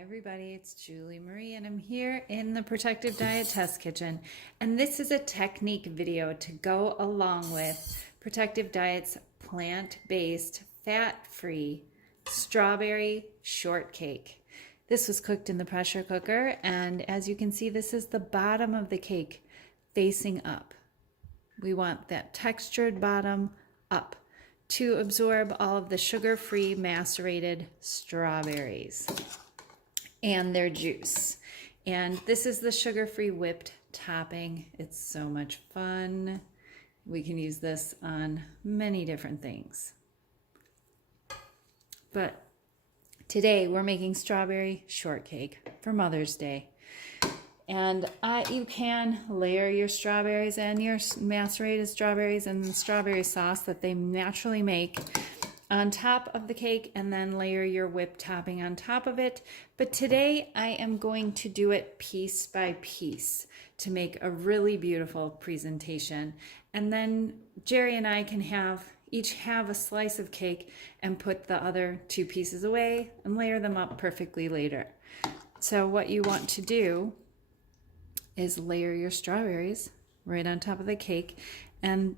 Hi everybody, it's Julie Marie and I'm here in the Protective Diet Test Kitchen, and this is a technique video to go along with Protective Diet's plant-based, fat-free strawberry shortcake. This was cooked in the pressure cooker, and as you can see, this is the bottom of the cake facing up. We want that textured bottom up to absorb all of the sugar-free macerated strawberries and their juice. And this is the sugar-free whipped topping. It's so much fun. We can use this on many different things. But today we're making strawberry shortcake for Mother's Day. And you can layer your strawberries and your macerated strawberries and the strawberry sauce that they naturally make on top of the cake, and then layer your whipped topping on top of it. But today I am going to do it piece by piece to make a really beautiful presentation. And then Jerry and I can each have a slice of cake and put the other two pieces away and layer them up perfectly later. So what you want to do is layer your strawberries right on top of the cake, and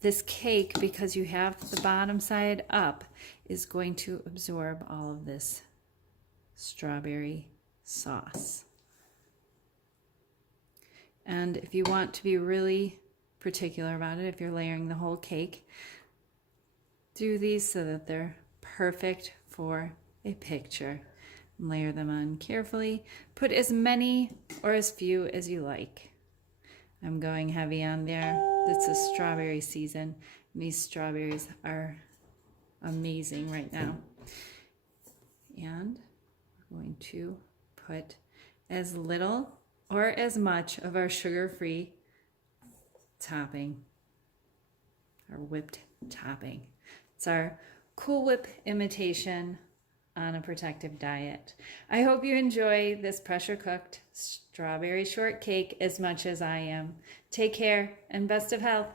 this cake, because you have the bottom side up, is going to absorb all of this strawberry sauce. And if you want to be really particular about it, if you're layering the whole cake, do these so that they're perfect for a picture. Layer them on carefully. Put as many or as few as you like. I'm going heavy on there. It's a strawberry season. These strawberries are amazing right now. And we're going to put as little or as much of our sugar-free topping, our whipped topping. It's our Cool Whip imitation on a Protective Diet. I hope you enjoy this pressure cooked strawberry shortcake as much as I am. Take care and best of health.